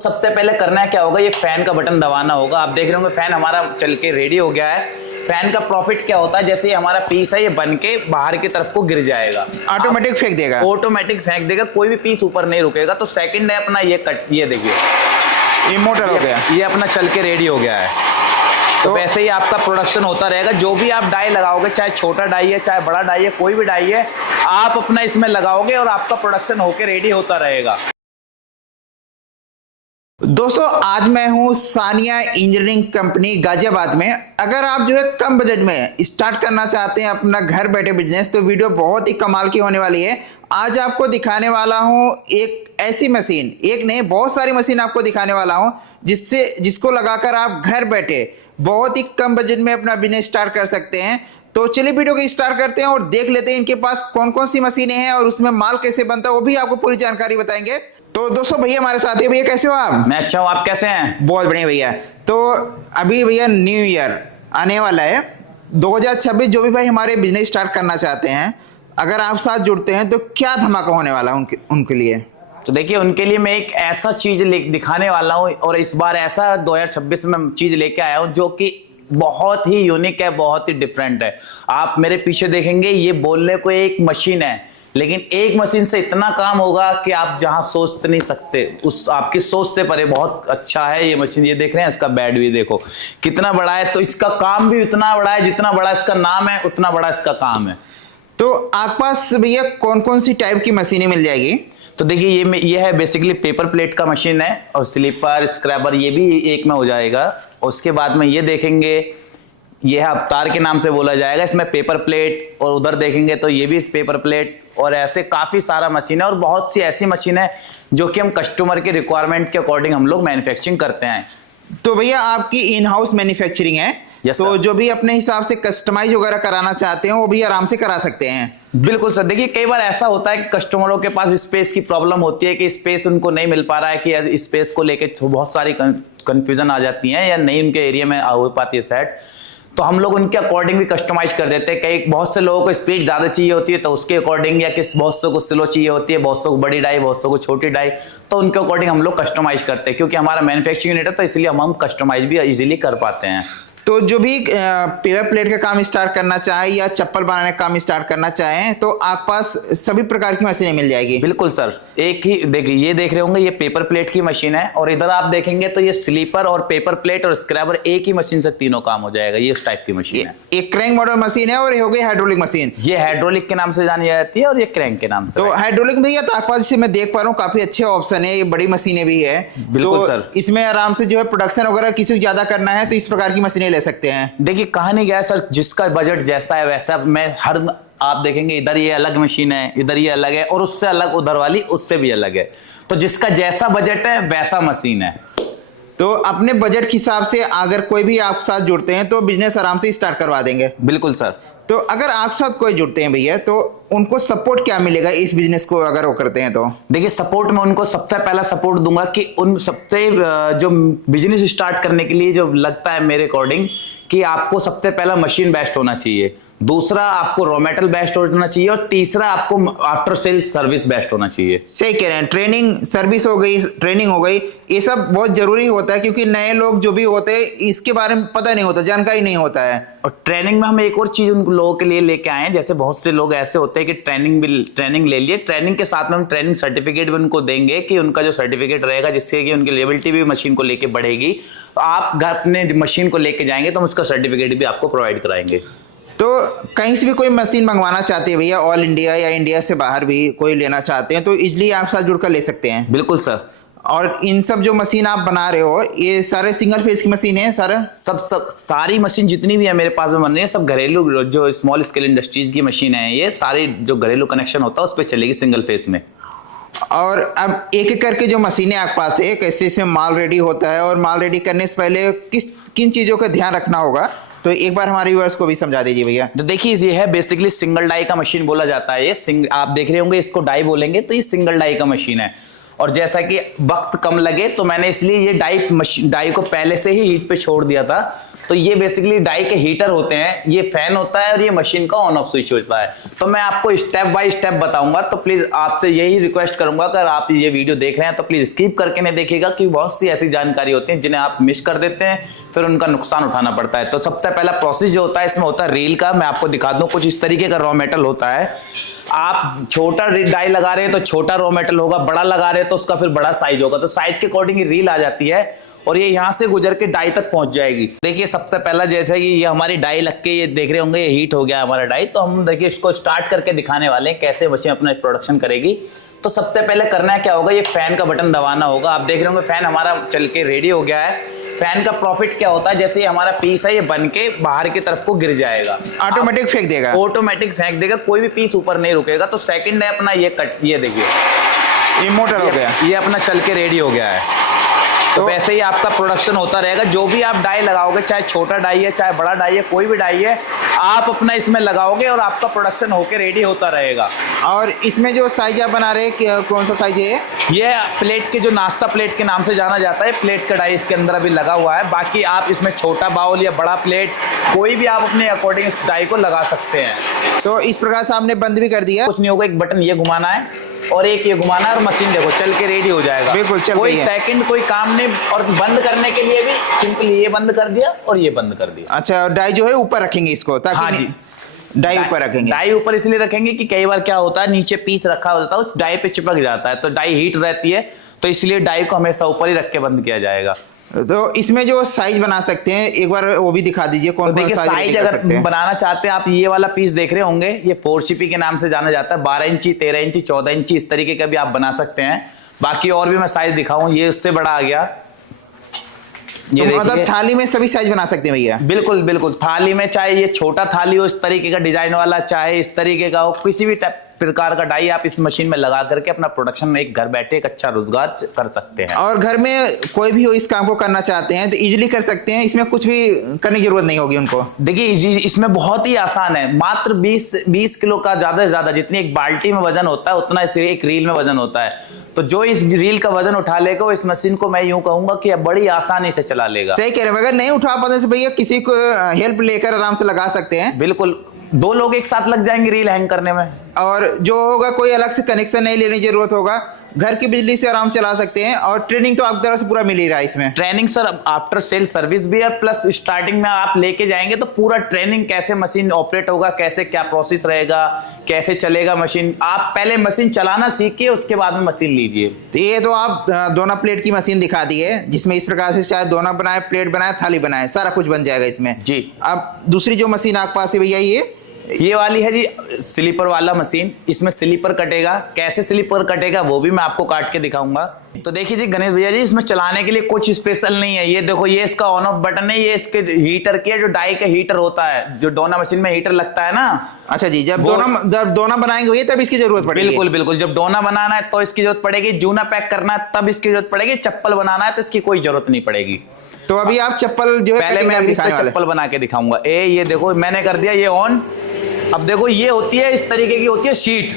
सबसे पहले करना है क्या होगा, ये फैन का बटन दबाना होगा। आप देख रहे होंगे फैन हमारा चल के रेडी हो गया है। फैन का प्रॉफिट क्या होता है, जैसे ये हमारा पीस है ये बन के बाहर की तरफ को गिर जाएगा, ऑटोमेटिक फेंक देगा, ऑटोमेटिक फेंक देगा, कोई भी पीस ऊपर नहीं रुकेगा। तो सेकंड है अपना ये कट, ये देखिए ये मोटर हो गया, ये अपना चल के रेडी हो गया है। तो वैसे ही आपका प्रोडक्शन होता रहेगा। जो भी आप डाई लगाओगे, चाहे छोटा डाई है चाहे बड़ा डाई है, कोई भी डाई है, आप अपना इसमें लगाओगे और आपका प्रोडक्शन होके रेडी होता रहेगा। दोस्तों आज मैं हूं सानिया इंजीनियरिंग कंपनी गाजियाबाद में। अगर आप जो है कम बजट में स्टार्ट करना चाहते हैं अपना घर बैठे बिजनेस, तो वीडियो बहुत ही कमाल की होने वाली है। आज आपको दिखाने वाला हूं एक ऐसी मशीन, एक नहीं बहुत सारी मशीन आपको दिखाने वाला हूं जिसको लगाकर आप घर बैठे बहुत ही कम बजट में अपना बिजनेस स्टार्ट कर सकते हैं। तो चलिए वीडियो को स्टार्ट करते हैं और देख लेते हैं इनके पास कौन कौन सी मशीनें हैं और उसमें माल कैसे बनता है, वो भी आपको पूरी जानकारी बताएंगे। तो दोस्तों भैया हमारे साथ है। भैया कैसे हो आप? मैं अच्छा हूँ, आप कैसे हैं? बहुत बढ़िया भैया। तो अभी भैया न्यू ईयर आने वाला है 2026। जो भी भाई हमारे बिजनेस स्टार्ट करना चाहते हैं, अगर आप साथ जुड़ते हैं तो क्या धमाका होने वाला है उनके लिए? तो देखिए उनके लिए मैं एक ऐसा चीज दिखाने वाला हूँ, और इस बार ऐसा 2026 में चीज लेके आया हूँ जो कि बहुत ही यूनिक है, बहुत ही डिफरेंट है। आप मेरे पीछे देखेंगे, ये बोलने को एक मशीन है, लेकिन एक मशीन से इतना काम होगा कि आप जहां सोच नहीं सकते, उस आपकी सोच से परे। बहुत अच्छा है ये मशीन। ये देख रहे हैं, इसका बेड भी देखो कितना बड़ा है। तो इसका काम भी उतना बड़ा है, जितना बड़ा इसका नाम है उतना बड़ा इसका काम है। तो आप पास भैया कौन कौन सी टाइप की मशीनें मिल जाएगी? तो देखिए ये है बेसिकली पेपर प्लेट का मशीन है, और स्लीपर स्क्रैबर ये भी एक में हो जाएगा। उसके बाद में ये देखेंगे, ये है अवतार के नाम से बोला जाएगा, इसमें पेपर प्लेट, और उधर देखेंगे तो ये भी पेपर प्लेट, और ऐसे काफी सारा मशीन है। और बहुत सी ऐसी मशीन है जो कि हम कस्टमर के रिक्वायरमेंट के अकॉर्डिंग हम लोग मैन्युफैक्चरिंग करते हैं। तो भैया आपकी इन हाउस मैन्युफैक्चरिंग है? Yes, तो sir. जो भी अपने हिसाब से कस्टमाइज वगैरह कराना चाहते हैं वो भी आराम से करा सकते हैं। बिल्कुल सर। देखिए कई बार ऐसा होता है कि कस्टमरों के पास स्पेस की प्रॉब्लम होती है, कि स्पेस उनको नहीं मिल पा रहा है, कि स्पेस को लेके बहुत सारी कंफ्यूजन आ जाती है, या नहीं उनके एरिया में हो पाती है सेट। तो हम लोग उनके अकॉर्डिंग भी कस्टमाइज कर देते हैं। कई बहुत से लोगों को स्पीड ज्यादा चाहिए होती है तो उसके अकॉर्डिंग, या किस बहुत से को स्लो चाहिए होती है, बहुत से को बड़ी डाई, बहुत से को छोटी डाई, तो उनके अकॉर्डिंग हम लोग कस्टमाइज करते हैं। क्योंकि हमारा मैन्युफैक्चरिंग यूनिट है तो इसलिए हम कस्टमाइज भी इजीली कर पाते हैं। तो जो भी पेपर प्लेट का काम स्टार्ट करना चाहे या चप्पल बनाने का काम स्टार्ट करना चाहें, तो आप पास सभी प्रकार की मशीनें मिल जाएगी। बिल्कुल सर। एक ही देखिए, ये देख रहे होंगे ये पेपर प्लेट की मशीन है, और इधर आप देखेंगे तो ये स्लीपर और पेपर प्लेट और स्क्रैबर एक ही मशीन से तीनों काम हो जाएगा। ये उस टाइप की मशीन है। एक क्रैंक मॉडल मशीन है और ये हो गई हाइड्रोलिक मशीन। ये हाइड्रोलिक के नाम से जानी जाती है और ये क्रैंक के नाम से। तो हाइड्रोलिक भैया तो आपके पास इसे मैं देख पा रहा हूँ काफी अच्छे ऑप्शन है, ये बड़ी मशीनें भी है। बिल्कुल तो सर। इसमें आराम से जो है प्रोडक्शन वगैरह किसी को ज्यादा करना है तो इस प्रकार की मशीनें ले सकते हैं। देखिए कहानी क्या है सर, जिसका बजट जैसा है वैसा मैं आप देखेंगे इधर ये अलग मशीन है, इधर ये अलग है, और उससे अलग उधर वाली उससे भी अलग है। तो जिसका जैसा बजट है वैसा मशीन है। तो अपने बजट के हिसाब से अगर कोई भी आप साथ जुड़ते हैं तो बिजनेस आराम से स्टार्ट करवा देंगे। बिल्कुल सर। तो अगर आप साथ कोई जुड़ते हैं भैया तो उनको सपोर्ट क्या मिलेगा इस बिजनेस को अगर वो करते हैं तो? देखिए सपोर्ट में उनको सबसे पहला सपोर्ट दूंगा कि उन सबसे जो बिजनेस स्टार्ट करने के लिए जो लगता है मेरे अकॉर्डिंग, कि आपको सबसे पहला मशीन बेस्ट होना चाहिए, दूसरा आपको रॉ मेटेरियल बेस्ट होना चाहिए, और तीसरा आपको आफ्टर सेल सर्विस बेस्ट होना चाहिए। सही कह रहे हैं। ट्रेनिंग सर्विस हो गई, ट्रेनिंग हो गई, ये सब बहुत जरूरी होता है क्योंकि नए लोग जो भी होते हैं इसके बारे में पता नहीं होता, जानकारी नहीं होता है। और ट्रेनिंग में हम एक और चीज उन लोगों के लिए लेके आए हैं। जैसे बहुत से लोग ऐसे होते हैं कि ट्रेनिंग ले लिए, ट्रेनिंग के साथ में हम ट्रेनिंग सर्टिफिकेट भी उनको देंगे, कि उनका जो सर्टिफिकेट रहेगा जिससे कि उनकी लेबिलिटी भी मशीन को लेके बढ़ेगी। तो आप घर अपने मशीन को लेके जाएंगे तो हम उसका सर्टिफिकेट भी आपको प्रोवाइड कराएंगे। तो कहीं से भी कोई मशीन मंगवाना चाहते हैं भैया, ऑल इंडिया या इंडिया से बाहर भी कोई लेना चाहते हैं तो इजिली आप साथ जुड़कर ले सकते हैं? बिल्कुल सर। और इन सब जो मशीन आप बना रहे हो ये सारे सिंगल फेज की मशीन है सारा? सब सारी मशीन जितनी भी है मेरे पास में बन रही है सब घरेलू, जो स्मॉल स्केल इंडस्ट्रीज की मशीन है, ये सारी जो घरेलू कनेक्शन होता है उस पर चलेगी सिंगल फेज में। और अब एक एक करके जो मशीनें आपके पास है कैसे इसमें माल रेडी होता है, और माल रेडी करने से पहले किन चीजों का ध्यान रखना होगा, तो एक बार हमारे व्यूअर्स को भी समझा दीजिए भैया। तो देखिए ये है बेसिकली सिंगल डाई का मशीन बोला जाता है। ये आप देख रहे होंगे इसको डाई बोलेंगे, तो ये सिंगल डाई का मशीन है। और जैसा कि वक्त कम लगे तो मैंने इसलिए ये डाई को पहले से ही हीट पे छोड़ दिया था, तो ये बेसिकली डाई के हीटर होते हैं, ये फैन होता है और ये मशीन का ऑन ऑफ स्विच होता है। तो मैं आपको स्टेप बाय स्टेप बताऊंगा, तो प्लीज आपसे यही रिक्वेस्ट करूंगा, अगर आप ये वीडियो देख रहे हैं तो प्लीज स्किप करके नहीं देखिएगा, कि बहुत सी ऐसी जानकारी होती है जिन्हें आप मिस कर देते हैं, फिर उनका नुकसान उठाना पड़ता है। तो सबसे पहला प्रोसेस जो होता है इसमें होता है रील का। मैं आपको दिखा दूं, कुछ इस तरीके का रॉ मेटल होता है। आप छोटा डाई लगा रहे हैं तो छोटा रॉ मेटल होगा, बड़ा लगा रहे हैं तो उसका फिर बड़ा साइज होगा। तो साइज के अकॉर्डिंग ये रील आ जाती है और ये यहां से गुजर के डाई तक पहुंच जाएगी। देखिए सबसे पहला जैसे कि ये हमारी डाई लग के ये देख रहे होंगे, ये हीट हो गया हमारा डाई। तो हम देखिए इसको स्टार्ट करके दिखाने वाले हैं कैसे मशीन अपना प्रोडक्शन करेगी। तो सबसे पहले करना है क्या होगा, ये फैन का बटन दबाना होगा। आप देख रहे होंगे फैन हमारा चल के रेडी हो गया है। फैन का प्रॉफिट क्या होता है, जैसे हमारा पीस है ये बन के बाहर की तरफ को गिर जाएगा, ऑटोमेटिक फेंक देगा, ऑटोमेटिक फेंक देगा, कोई भी पीस ऊपर नहीं रुकेगा। तो सेकंड है अपना ये कट, ये देखिए ये मोटर हो गया, ये अपना चल के रेडी हो गया है। तो वैसे ही आपका प्रोडक्शन होता रहेगा। जो भी आप डाई लगाओगे, चाहे छोटा डाई है चाहे बड़ा डाई है, कोई भी डाई है, आप अपना इसमें लगाओगे और आपका प्रोडक्शन होके रेडी होता रहेगा। और इसमें जो साइज आप बना रहे हैं कौन सा साइज है ये प्लेट के जो नाश्ता प्लेट के नाम से जाना जाता है, प्लेट का डाई इसके अंदर अभी लगा हुआ है। बाकी आप इसमें छोटा बाउल या बड़ा प्लेट कोई भी आप अपने अकॉर्डिंग इस डाई को लगा सकते हैं। तो इस प्रकार से आपने बंद भी कर दिया, कुछ नहीं होगा, एक बटन ये घुमाना है और एक ये घुमाना है और मशीन देखो चल के रेडी हो जाएगा। बिल्कुल चल कोई रही है। सेकंड कोई काम नहीं। और बंद करने के लिए भी सिंपली ये बंद कर दिया और ये बंद कर दिया। अच्छा डाई जो है ऊपर रखेंगे इसको, ताकि हाँ जी, डाई ऊपर रखेंगे। डाई ऊपर इसलिए रखेंगे कि कई बार क्या होता है नीचे पीस रखा होता है, उस डाई पे चिपक जाता है, तो डाई हीट रहती है, तो इसलिए डाई को हमेशा ऊपर ही रख के बंद किया जाएगा। तो इसमें जो साइज बना सकते हैं एक बार वो भी दिखा दीजिए, कौन तो कौन देखिए साइज अगर बनाना चाहते हैं आप, ये वाला पीस देख रहे होंगे, ये 4CP के नाम से जाना जाता है। 12 इंची, 13 इंची, 14 इंची इस तरीके का भी आप बना सकते हैं। बाकी और भी मैं साइज दिखाऊं, ये उससे बड़ा आ गया। ये तो मतलब देखिए थाली में सभी साइज बना सकते हैं भैया? बिल्कुल बिल्कुल, थाली में चाहे ये छोटा थाली हो इस तरीके का डिजाइन वाला, चाहे इस तरीके का हो, किसी भी प्रकार का डाई आप इस मशीन में लगा करके अपना प्रोडक्शन में एक घर बैठे एक अच्छा रोजगार कर सकते हैं। और घर में कोई भी हो इस काम को करना चाहते हैं तो इजीली कर सकते हैं, इसमें कुछ भी करने की जरूरत नहीं होगी उनको। देखिए इसमें बहुत ही आसान है, मात्र 20 किलो का ज्यादा से ज्यादा, जितनी एक बाल्टी में वजन होता है उतना इस एक रील में वजन होता है। तो जो इस रील का वजन उठा लेगा इस मशीन को मैं यूं कहूंगा कि बड़ी आसानी से चला लेगा। सही कह रहे हैं, अगर नहीं उठा पाते तो भैया किसी को हेल्प लेकर आराम से लगा सकते हैं। बिल्कुल, 2 लोग एक साथ लग जाएंगे रील हैंग करने में। और जो होगा कोई अलग से कनेक्शन नहीं लेने की जरूरत होगा, घर की बिजली से आराम चला सकते हैं। और ट्रेनिंग तो आपकी तरफ से पूरा मिल ही रहा है इसमें। Training sir after sale service भी है, प्लस स्टार्टिंग में आप लेके जाएंगे तो पूरा ट्रेनिंग, कैसे मशीन ऑपरेट होगा, कैसे क्या प्रोसेस रहेगा, कैसे चलेगा मशीन। आप पहले मशीन चलाना सीखिए, उसके बाद में मशीन लीजिए। तो ये तो आप दोना प्लेट की मशीन दिखा दी है, जिसमें इस प्रकार से चाहे दोना बनाए, प्लेट बनाए, थाली बनाए, सारा कुछ बन जाएगा इसमें जी। अब दूसरी जो मशीन आपके पास है भैया, ये वाली है जी स्लीपर वाला मशीन। इसमें स्लीपर कटेगा, कैसे स्लीपर कटेगा वो भी मैं आपको काट के दिखाऊंगा। तो देखिए जी गणेश भैया जी, इसमें चलाने के लिए कुछ स्पेशल नहीं है। ये देखो, ये इसका ऑन ऑफ बटन है, ये इसके हीटर की है, जो डाई का हीटर होता है, जो डोना मशीन में हीटर लगता है ना। अच्छा जी, जब दोना बनाएंगे भैया तब इसकी जरूरत पड़ेगी? बिल्कुल बिल्कुल, जब डोना बनाना है तो इसकी जरूरत पड़ेगी, जूना पैक करना है तब इसकी जरूरत पड़ेगी, चप्पल बनाना है तो इसकी कोई जरूरत नहीं पड़ेगी। तो अभी आप चप्पल जो है पहले मैं अभी चप्पल बना के दिखाऊंगा। ये देखो मैंने कर दिया ये ऑन। अब देखो ये होती है इस तरीके की होती है शीट,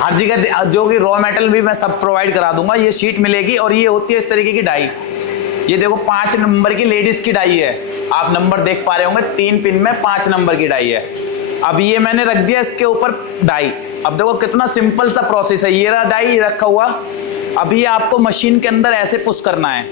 हर जगह जो कि रॉ मेटल भी मैं सब प्रोवाइड करा दूंगा, ये शीट मिलेगी। और ये होती है इस तरीके की डाई। ये देखो 5 नंबर की लेडीज की डाई है, आप नंबर देख पा रहे होंगे, 3 पिन में 5 नंबर की डाई है। अब ये मैंने रख दिया इसके ऊपर डाई। अब देखो कितना सिंपल सा प्रोसेस है, ये रहा डाई रखा हुआ। अब ये आपको मशीन के अंदर ऐसे पुश करना है,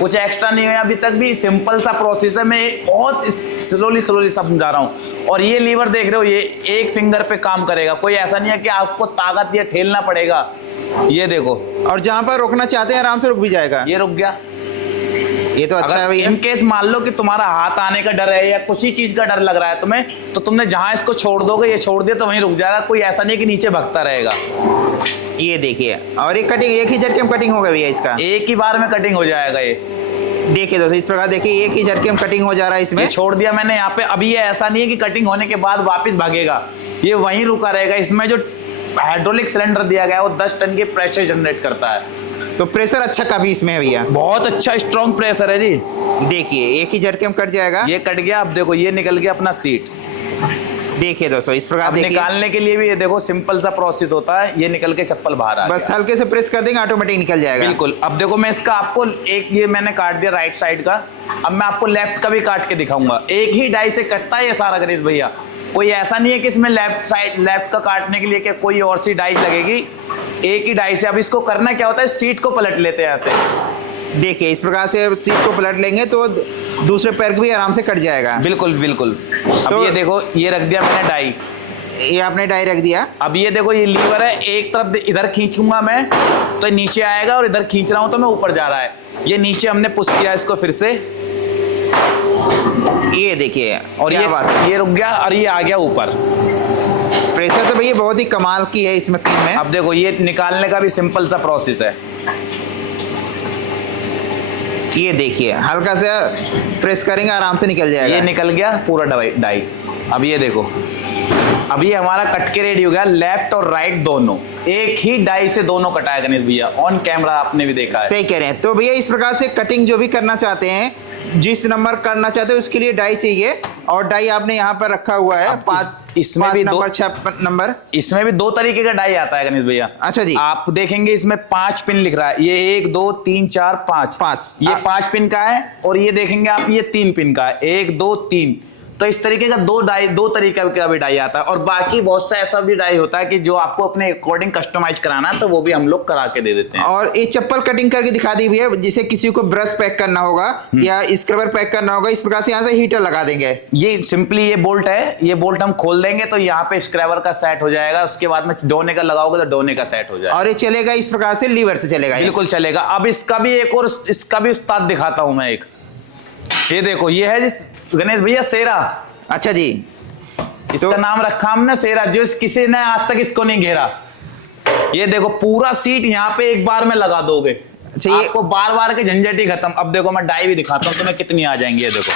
कुछ एक्स्ट्रा नहीं है अभी तक भी, सिंपल सा प्रोसेस है। मैं बहुत स्लोली समझा रहा हूँ। और ये लीवर देख रहे हो, ये एक फिंगर पे काम करेगा, कोई ऐसा नहीं है कि आपको ताकत या ठेलना पड़ेगा। ये देखो, और जहां पर रोकना चाहते हैं आराम से रुक भी जाएगा। ये रुक गया। ये तो अच्छा है भैया। इन केस मान लो कि तुम्हारा हाथ आने का डर है या किसी चीज का डर लग रहा है तुम्हें, तो तुमने जहां इसको छोड़ दोगे, ये छोड़ दिया तो वहीं रुक जाएगा, कोई ऐसा नहीं कि नीचे भगता रहेगा। ये देखिए, और एक कटिंग एक ही झटके में कटिंग होगा भैया इसका, एक ही बार में कटिंग हो जाएगा। ये देखिए दोस्तों, इस प्रकार देखिए एक ही झटके में कटिंग हो जा रहा है इसमें। ये छोड़ दिया मैंने यहाँ पे। अभी ये ऐसा नहीं है कि कटिंग होने के बाद वापस भागेगा, ये वहीं रुका रहेगा। इसमें जो हाइड्रोलिक सिलेंडर दिया गया है वो 10 टन के प्रेशर जनरेट करता है। तो प्रेशर अच्छा काफी इसमें है भैया, बहुत अच्छा स्ट्रॉन्ग प्रेशर है जी। देखिए एक ही झटके में कट जाएगा। ये कट गया। अब देखो ये निकल गया अपना सीट। देखिए दोस्तों इस प्रकार अब देखिए, निकालने के लिए भी ये देखो सिंपल सा प्रोसेस होता है, ये निकल के चप्पल बाहर आ बस गया। हल्के से प्रेस कर देंगे ऑटोमेटिक निकल जाएगा। बिल्कुल। अब देखो मैं इसका आपको एक ये मैंने काट दिया राइट साइड का, अब मैं आपको लेफ्ट का भी काट के दिखाऊंगा। एक ही डाई से कटता है ये सारा गणेश भैया, कोई ऐसा नहीं है कि इसमें लेफ्ट का काटने के लिए कि कोई और सी डाई लगेगी, एक ही डाई से। अब इसको करना क्या होता है, सीट को पलट लेते हैं ऐसे, देखिए इस प्रकार से सीट को पलट लेंगे तो दूसरे पैर भी आराम से कट जाएगा। बिल्कुल बिल्कुल। अब तो ये देखो ये रख दिया मैंने डाई, ये आपने डाई रख दिया। अब ये देखो ये लीवर है, एक तरफ इधर खींचूंगा मैं तो नीचे आएगा, और इधर खींच रहा हूं तो मैं ऊपर जा रहा है। ये नीचे हमने पुश किया इसको फिर से, ये देखिए और ये रुक गया और ये आ गया ऊपर। प्रेशर तो भैया बहुत ही कमाल की है इस मशीन में। अब देखो ये निकालने का भी सिंपल सा प्रोसेस है, ये देखिए हल्का सा प्रेस करेंगे आराम से निकल जाएगा। ये निकल गया पूरा डाई। अब ये देखो, अब ये हमारा कट के रेडी हो गया, लेफ्ट और राइट दोनों एक ही डाई से दोनों कटाया गणेश भैया, ऑन कैमरा आपने भी देखा है। सही कह रहे हैं। तो भैया इस प्रकार से कटिंग जो भी करना चाहते हैं, जिस नंबर करना चाहते हैं उसके लिए डाई चाहिए, और डाई आपने यहाँ पर रखा हुआ है इसमें भी नंबर 6 नंबर। इसमें भी 2 तरीके का डाई आता है गणेश भैया। अच्छा जी। आप देखेंगे इसमें 5 पिन लिख रहा है, ये 1 2 3 4 5, ये 5 पिन का है, और ये देखेंगे आप ये 3 पिन का है, 1 2 3। तो इस तरीके का 2 तरीके का भी डाई आता है, और बाकी बहुत सा ऐसा भी डाई होता है कि जो आपको अपने अकॉर्डिंग कस्टमाइज कराना है तो वो भी हम लोग करा के दे देते हैं। और ये चप्पल कटिंग करके दिखा दी हुई है, जिसे किसी को ब्रश पैक करना होगा या स्क्रबर पैक करना होगा, इस प्रकार से यहाँ से हीटर लगा देंगे। ये सिंपली ये बोल्ट है, ये बोल्ट हम खोल देंगे तो यहाँ पे स्क्रैबर का सेट हो जाएगा, उसके बाद में डोने का लगाओगे तो डोने का सेट हो जाएगा, और ये चलेगा इस प्रकार से लीवर से चलेगा। बिल्कुल चलेगा। अब इसका भी एक और इसका भी उस्ताद दिखाता हूं मैं एक, ये देखो ये है जिस गणेश भैया सेरा। अच्छा जी। इसका नाम रखा हमने सेरा, जो किसी ने आज तक इसको नहीं घेरा। ये देखो पूरा सीट यहाँ पे एक बार में लगा दोगे, अच्छा ये आपको बार बार के झंझट ही खत्म। अब देखो मैं डाई भी दिखाता हूँ तुम्हें कितनी आ जाएंगी, ये देखो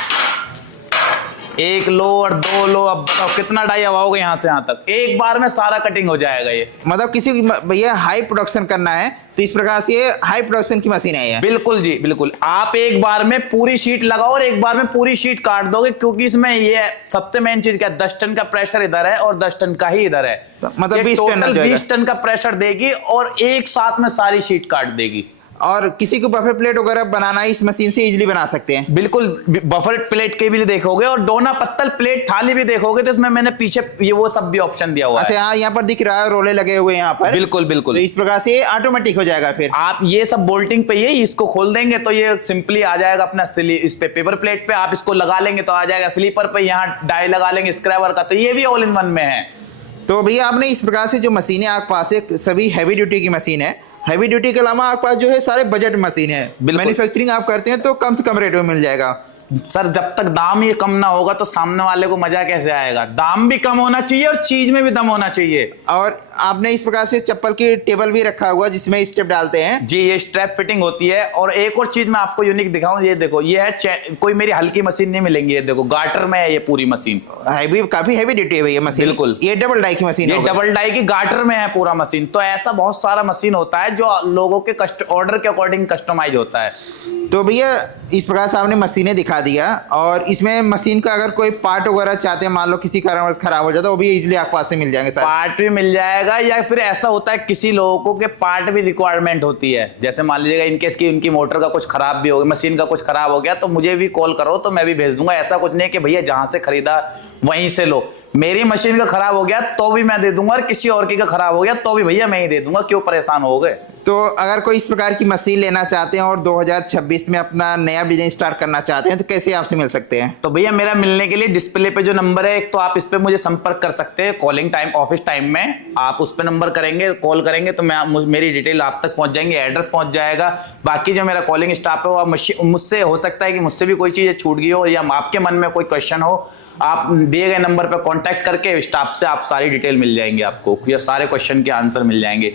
1 लो और 2 लो, अब बताओ कितना डाई हवाओगे यहाँ से यहाँ तक, एक बार में सारा कटिंग हो जाएगा। ये मतलब किसी भैया हाई प्रोडक्शन करना है तो इस प्रकार से ये हाई प्रोडक्शन की मशीन है ये। बिल्कुल जी बिल्कुल। आप एक बार में पूरी शीट लगाओ और एक बार में पूरी शीट काट दोगे, क्योंकि इसमें ये सबसे मेन चीज क्या है, 10 टन का प्रेशर इधर है और 10 टन का ही इधर है, मतलब 20 टन का प्रेशर देगी और एक साथ में सारी शीट काट देगी। और किसी को बफे प्लेट वगैरह बनाना है इस मशीन से इजीली बना सकते हैं। बिल्कुल, बफर प्लेट के भी देखोगे और डोना पत्तल प्लेट थाली भी देखोगे तो इसमें मैंने पीछे ये वो सब भी ऑप्शन दिया हुआ है। अच्छा यहाँ पर दिख रहा है रोले लगे हुए यहाँ पर। बिल्कुल बिल्कुल। तो इस प्रकार से ऑटोमेटिक हो जाएगा। फिर आप ये सब बोल्टिंग पे ही इसको खोल देंगे तो ये सिंपली आ जाएगा अपना इस पे पेपर प्लेट पे, आप इसको लगा लेंगे तो आ जाएगा स्लीपर पे, यहाँ डाई लगा लेंगे स्क्रैबर का, तो ये भी ऑल इन वन में है। तो भैया आपने इस प्रकार से जो मशीनें आपके पास है सभी हैवी ड्यूटी की मशीन है। हैवी ड्यूटी के अलावा आपके पास जो है सारे बजट मशीन है, मैन्युफैक्चरिंग आप करते हैं तो कम से कम रेट में मिल जाएगा। सर जब तक दाम ये कम ना होगा तो सामने वाले को मजा कैसे आएगा, दाम भी कम होना चाहिए और चीज में भी दम होना चाहिए। और आपने इस प्रकार से चप्पल की टेबल भी रखा हुआ जिसमें स्टेप डालते हैं। जी ये स्ट्रैप फिटिंग होती है। और एक और चीज मैं आपको यूनिक दिखाऊं, ये देखो ये है कोई मेरी हल्की मशीन नहीं मिलेंगी, ये देखो गार्टर में है ये पूरी मशीन, हैवी काफी हैवी ड्यूटी है भैया मशीन। बिल्कुल ये डबल डाई की मशीन है, ये डबल डाई की गार्टर में है पूरा मशीन। तो ऐसा बहुत सारा मशीन होता है जो लोगों के ऑर्डर के अकॉर्डिंग कस्टमाइज होता है। तो भैया इस प्रकार से आपने मशीनें दिखा दिया, और इसमें मशीन का अगर कोई पार्ट वगैरह चाहते हैं, मान लो किसी कारणवश खराब हो जाता है, वो भी इजीली आपके पास से मिल जाएंगे सर। पार्ट भी मिल जाएगा, या फिर ऐसा होता है किसी लोगों को के पार्ट भी रिक्वायरमेंट होती है, जैसे मान लीजिएगा इनकेस की उनकी मोटर का कुछ खराब भी हो गया, मशीन का कुछ खराब हो गया, तो मुझे भी कॉल करो तो मैं भी भेज दूंगा। ऐसा कुछ नहीं है कि भैया जहां से खरीदा वहीं से लो, मेरी मशीन का खराब हो गया तो भी मैं दे दूंगा, और किसी और की का खराब हो गया तो भी भैया मैं ही दे दूंगा, क्यों परेशान हो गए। तो अगर कोई इस प्रकार की मशीन लेना चाहते हैं और 2026 में अपना नया बिजनेस स्टार्ट करना चाहते हैं तो कैसे आपसे मिल सकते हैं? तो भैया मेरा मिलने के लिए डिस्प्ले पे जो नंबर है, एक तो आप इस पे मुझे संपर्क कर सकते हैं कॉलिंग टाइम, ऑफिस टाइम में आप उस पे नंबर करेंगे, कॉल करेंगे तो मेरी डिटेल आप तक पहुंच जाएंगे, एड्रेस पहुंच जाएगा। बाकी जो मेरा कॉलिंग स्टाफ है वो मुझसे हो सकता है कि मुझसे भी कोई चीज छूट गई हो, या आपके मन में कोई क्वेश्चन हो, आप दिए गए नंबर पर कॉन्टैक्ट करके स्टाफ से आप सारी डिटेल मिल जाएंगे, आपको सारे क्वेश्चन के आंसर मिल जाएंगे।